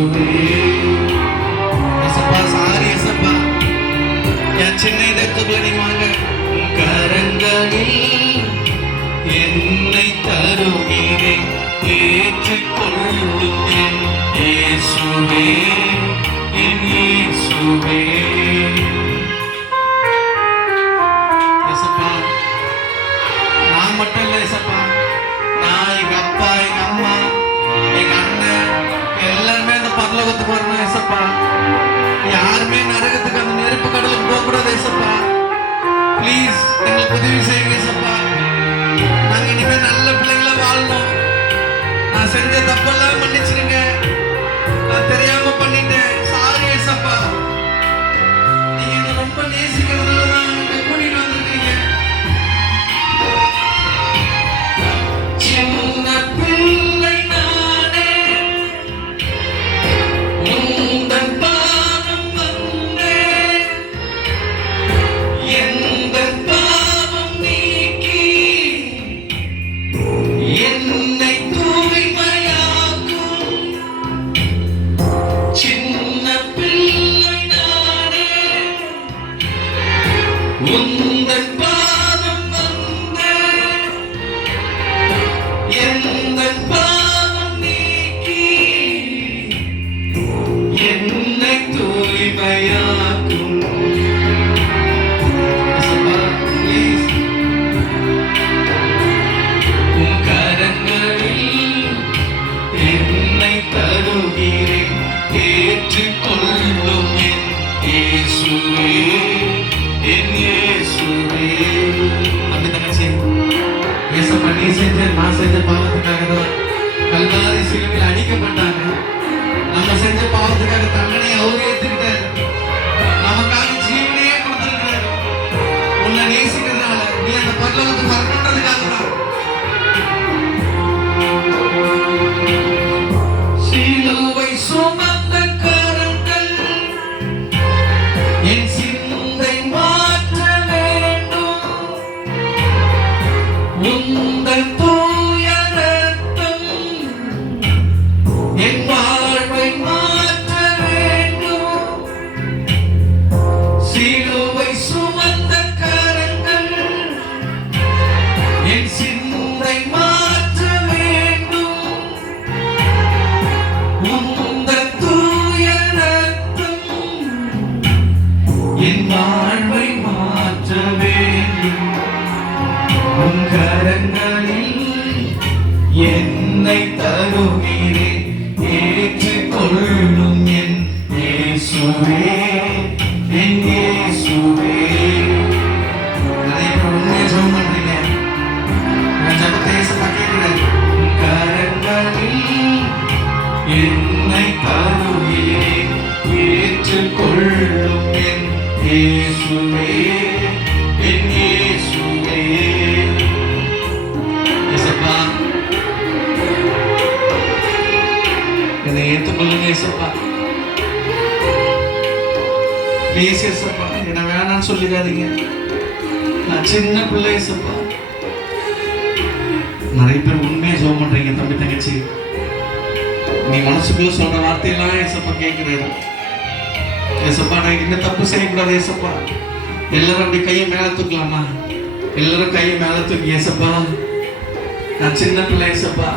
இயேசுவே. ஏசப்பா சாரி ஏசப்பா, என் சின்ன இதயத்துக்குள்ள நீங்க வாங்க. கரங்களில் என்னை தருகிறேன், ஏற்றுக்கொள்ளும் என் இயேசுவே, என் இயேசுவே. ஏசப்பா நான் மட்டும் இல்லை ஏசப்பா, நான் எங்க அப்பா எங்க அம்மா எங்க அண்ணன் எல்லாருமே அந்த பரலோகத்துக்கு வரணும் ஏசப்பா. யாருமே நரகத்துக்கு அந்த நெருப்பு கடலுக்கு போக கூடாது ஏசப்பா. ப்ளீஸ் எங்களுக்கு உதவி செய்யுங்க ஏசப்பா. நாங்க இனிமே நல்ல பிள்ளைங்களா வாழணும். நான் செஞ்ச தப்பெல்லாம் மன்னிச்சிருங்க. நான் தெரியாம பண்ணிட்டேன், சாரி ஏசப்பா. நீங்க என்ன ரொம்ப நேசிக்கிறதுனால தான் இங்க கூட்டிட்டு வந்திருக்கீங்க. சின்ன பிள்ளை நானே, உந்தன் பாதம் வந்தேன், எந்தன் பாவம் நீக்கி என்னை தூய்மையாக்கும். சின்ன பிள்ளை நானே, உந்தன் பாதம் வந்தேன், எந்தன் பாவம் நீக்கி என்னை தூய்மையாக்கும். ஏசப்பா, please. உன் கரங்களில் என்னை தருகிறேன், ஏற்றுக்கொள்ளும் என் இயேசுவே, என் இயேசுவே. அப்படி தங்கச்சி, ஏசப்பா நீ செஞ்ச நான் செஞ்ச பாவத்துக்காக தான் கல்வாரி சிலுவையில் அடிக்கப்பட்டாங்க. நம்ம செஞ்ச பாவத்துக்காக தண்டனை அவரே ஏற்றுக்கிட்டாரு. நமக்காக ஜீவனையே கொடுத்திருக்கிறாரு. உன்னை நேசிக்கிறதுனால நீ அந்த பரலோகத்துக்கு வரணுன்றதுக்காக தான். சிலுவை சுமந்த கரங்கள் என் சிந்தை மாற்ற வேண்டும். உந்தன் தூய ரத்தம் என் வாழ்வை மாற்ற வேண்டும். சிலுவை சுமந்த கரங்கள் என் சிந்தை மாற்ற வேண்டும். உந்தன் தூய ரத்தம் என் வாழ்வை மாற்ற வேண்டும். உன் கரங்களில் என்னை தருகிறேன், ஏற்றுக்கொள்ளும் என் இயேசுவே, என் இயேசுவே. நிறைய பேர் உண்மையை ஜெபம் பண்றீங்க. நான் ஜெபத்தை ஏசப்பா கேட்கிறேன். உன் கரங்களில் என்னை தருகிறேன், ஏற்றுக்கொள்ளும் என் இயேசுவே, என் இயேசுவே. ஏசப்பா என்னை ஏற்றுக்கொள்ளுங்க ஏசப்பா. ப்ளீஸ் ஏசப்பா, என்ன வேணான்னு சொல்லிடாதீங்க. நான் சின்ன பிள்ளை ஏசப்பா. நிறைய பேர் உண்மையா ஜெபம் பண்றீங்க தம்பி தங்கச்சி. நீ மனசுக்குள்ள சொல்ற வார்த்தையெல்லாம் ஏசப்பா கேட்கிறாரு. ஏசப்பா நான் இன்னும் தப்பு செய்யக்கூடாது ஏசப்பா. எல்லாரும் அப்படி கையை மேல தூக்கலாமா? எல்லாரும் கையை மேல தூக்கி ஏசப்பா நான் சின்ன பிள்ளை ஏசப்பா.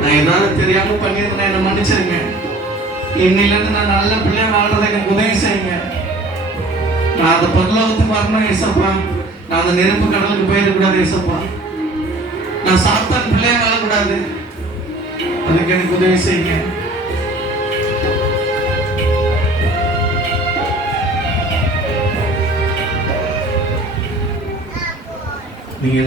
நான் ஏதாவது தெரியாம பண்ணியிருந்தேன், என்ன மன்னிச்சிருங்க. இன்னிலிருந்து நான் நல்ல பிள்ளையா வாழ்றதை எனக்கு உதவி செய்யுங்க. நான் அந்த பரலோகத்துக்கு வரணும் ஏசப்பா. நான் அந்த நெருப்பு கடலுக்கு போயிடக்கூடாது ஏசப்பா. நான் சாத்தான் பிள்ளையா வாழக்கூடாது. அதுக்கு எனக்கு உதவி செய்யுங்க. நீங்க